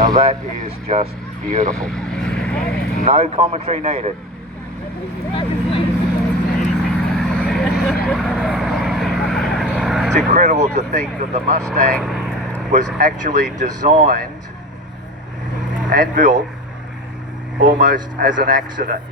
Now that is just beautiful. No commentary needed. It's incredible to think that the Mustang was actually designed and built almost as an accident.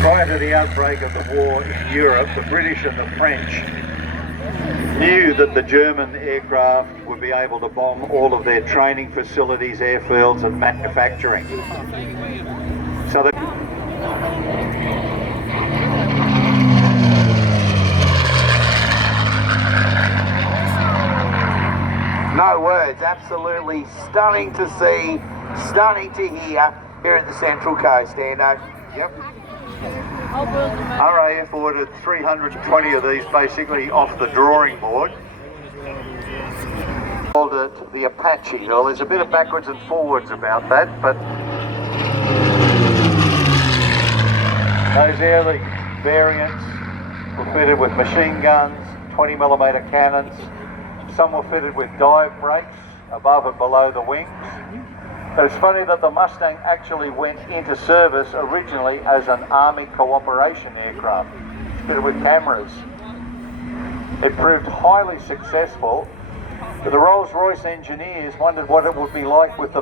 Prior to the outbreak of the war in Europe, the British and the French knew that the German aircraft would be able to bomb all of their training facilities, airfields and manufacturing. So that no words, absolutely stunning to see, stunning to hear here at the Central Coast. And yep. RAF ordered 320 of these basically off the drawing board. Called it the Apache. Well, there's a bit of backwards and forwards about that, but those early variants were fitted with machine guns, 20mm cannons. Some were fitted with dive brakes above and below the wings. But it's funny that the Mustang actually went into service originally as an Army cooperation aircraft, fitted with cameras. It proved highly successful, but the Rolls-Royce engineers wondered what it would be like with the...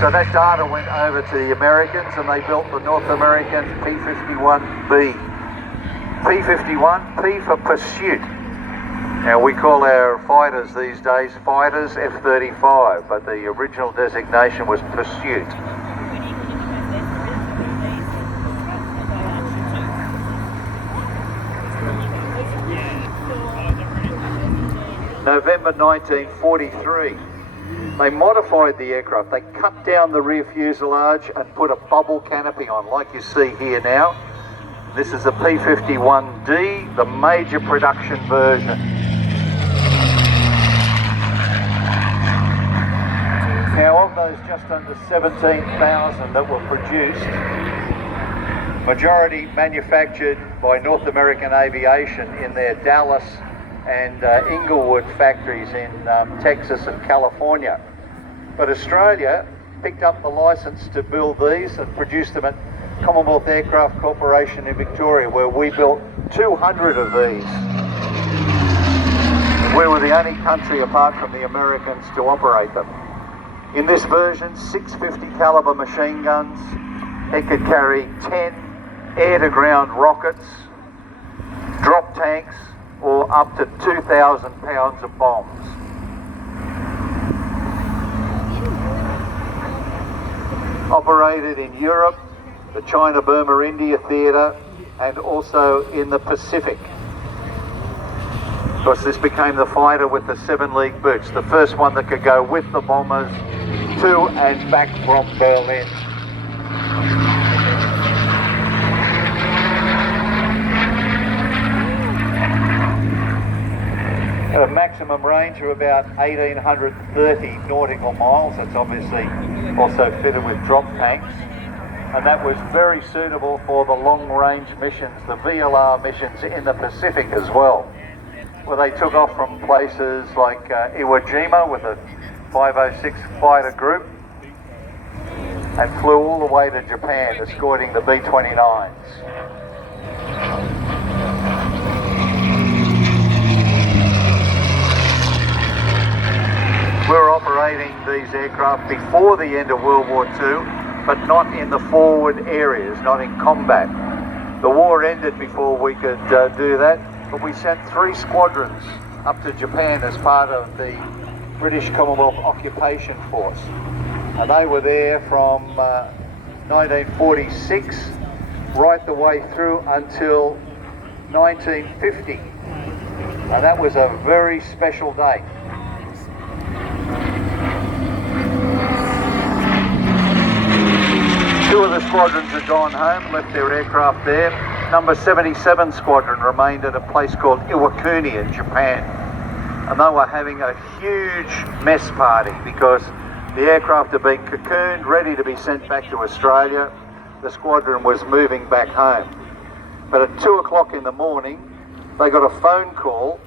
So that data went over to the Americans and they built the North American P-51B. P-51, P for pursuit. Now we call our fighters these days fighters F-35, but the original designation was pursuit. November 1943, they modified the aircraft. They cut down the rear fuselage and put a bubble canopy on, like you see here now. This is the P-51D, the major production version. Now of those just under 17,000 that were produced, majority manufactured by North American Aviation in their Dallas and Inglewood factories in Texas and California. But Australia picked up the license to build these and produce them at Commonwealth Aircraft Corporation in Victoria, where we built 200 of these. We were the only country apart from the Americans to operate them. In this version, 650 caliber machine guns. It could carry 10 air-to-ground rockets, drop tanks, or up to 2,000 pounds of bombs. Operated in Europe, the China-Burma-India theatre, and also in the Pacific. Of course, this became the fighter with the 7-league boots, the first one that could go with the bombers to and back from Berlin. At a maximum range of about 1,830 nautical miles. That's obviously also fitted with drop tanks. And that was very suitable for the long-range missions, the VLR missions in the Pacific as well, where they took off from places like Iwo with a 506 fighter group and flew all the way to Japan, escorting the B-29s. We were operating these aircraft before the end of World War II, but not in the forward areas, not in combat. The war ended before we could do that, but we sent 3 squadrons up to Japan as part of the British Commonwealth Occupation Force. And they were there from 1946 right the way through until 1950. And that was a very special day. Two of the squadrons had gone home, left their aircraft there. Number 77 Squadron remained at a place called Iwakuni in Japan. And they were having a huge mess party because the aircraft had been cocooned, ready to be sent back to Australia. the squadron was moving back home. But at 2 o'clock in the morning, they got a phone call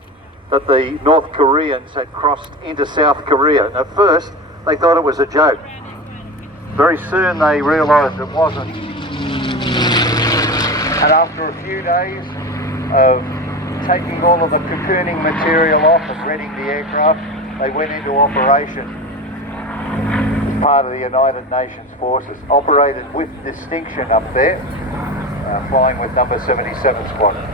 that the North Koreans had crossed into South Korea. And at first, they thought it was a joke. Very soon they realised it wasn't. And after a few days of taking all of the cocooning material off and readying the aircraft, they went into operation as part of the United Nations forces. Operated with distinction up there, flying with number 77 Squadron.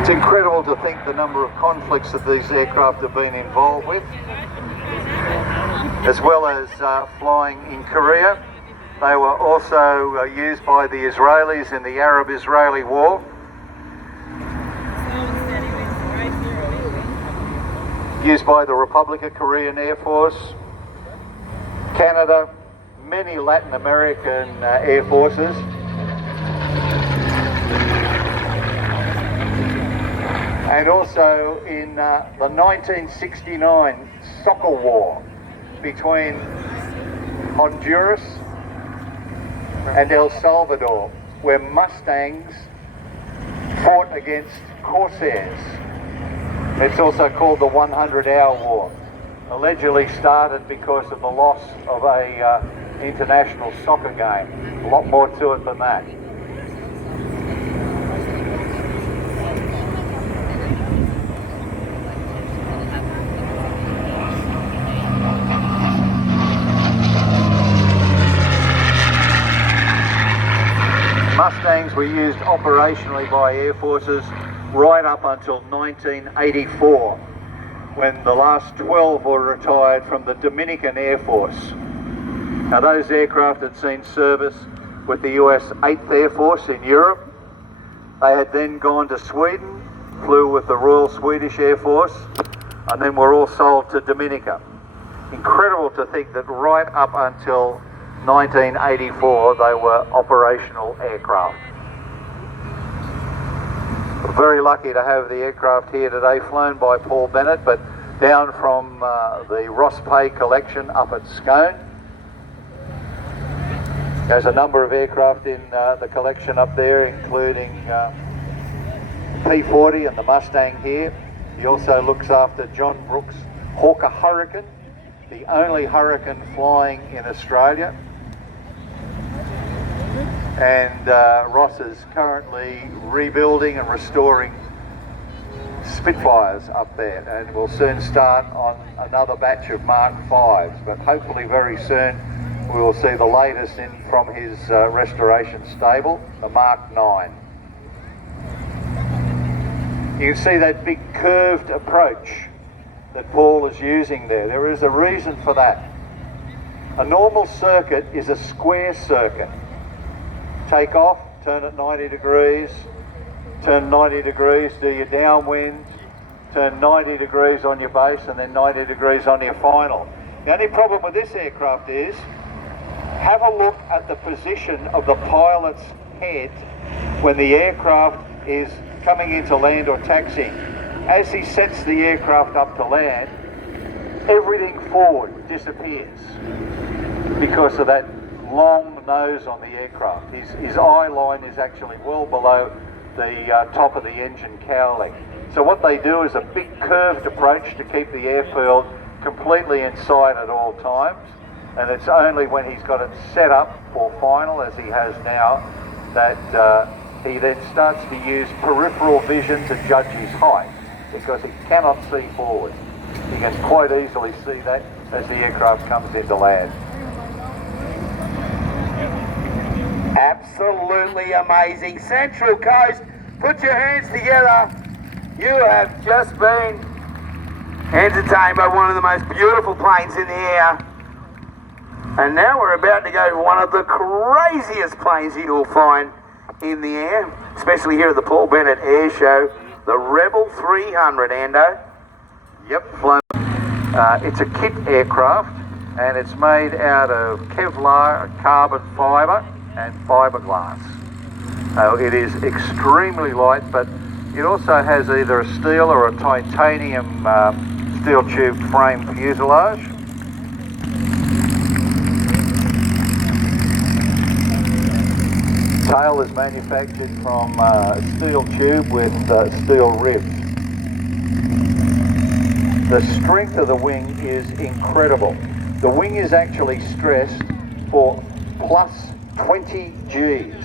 It's incredible to think the number of conflicts that these aircraft have been involved with, as well as flying in Korea. They were also used by the Israelis in the Arab-Israeli War. Used by the Republic of Korean Air Force, Canada, many Latin American air forces. And also in the 1969 soccer war between Honduras and El Salvador, where Mustangs fought against Corsairs. It's also called the 100-hour war. Allegedly started because of the loss of a international soccer game. A lot more to it than that. Mustangs were used operationally by air forces right up until 1984, when the last 12 were retired from the Dominican Air Force. Now those aircraft had seen service with the US 8th Air Force in Europe. They had then gone to Sweden, flew with the Royal Swedish Air Force, and then were all sold to Dominica. Incredible to think that right up until 1984 they were operational aircraft. We're very lucky to have the aircraft here today, flown by Paul Bennett, but down from the Ross Pay collection up at Scone. There's a number of aircraft in the collection up there, including P-40 and the Mustang here. He also looks after John Brooks' Hawker Hurricane, the only Hurricane flying in Australia. And Ross is currently rebuilding and restoring Spitfires up there, and we'll soon start on another batch of Mark 5s, but hopefully very soon we will see the latest in from his restoration stable, the Mark 9. You can see that big curved approach that Paul is using there. There is a reason for that. A normal circuit is a square circuit. Take off, turn at 90 degrees, turn 90 degrees, do your downwind, turn 90 degrees on your base and then 90 degrees on your final. The only problem with this aircraft is, have a look at the position of the pilot's head when the aircraft is coming into land or taxiing. As he sets the aircraft up to land, everything forward disappears because of that long nose on the aircraft. His eye line is actually well below the top of the engine cowling. So what they do is a big curved approach to keep the airfield completely in sight at all times, and it's only when he's got it set up for final, as he has now, that he then starts to use peripheral vision to judge his height, because he cannot see forward. He can quite easily see that as the aircraft comes into land. Absolutely amazing. Central Coast, put your hands together. You have just been entertained by one of the most beautiful planes in the air. And now we're about to go to one of the craziest planes you'll find in the air, especially here at the Paul Bennett Airshow, the Rebel 300, Ando. Yep, flown. It's a kit aircraft, and it's made out of Kevlar, carbon fibre and fiberglass. It is extremely light, but It also has either a steel or a titanium steel tube frame fuselage. Tail is manufactured from steel tube with steel ribs. The strength of the wing is incredible. The wing is actually stressed for plus 20 Gs.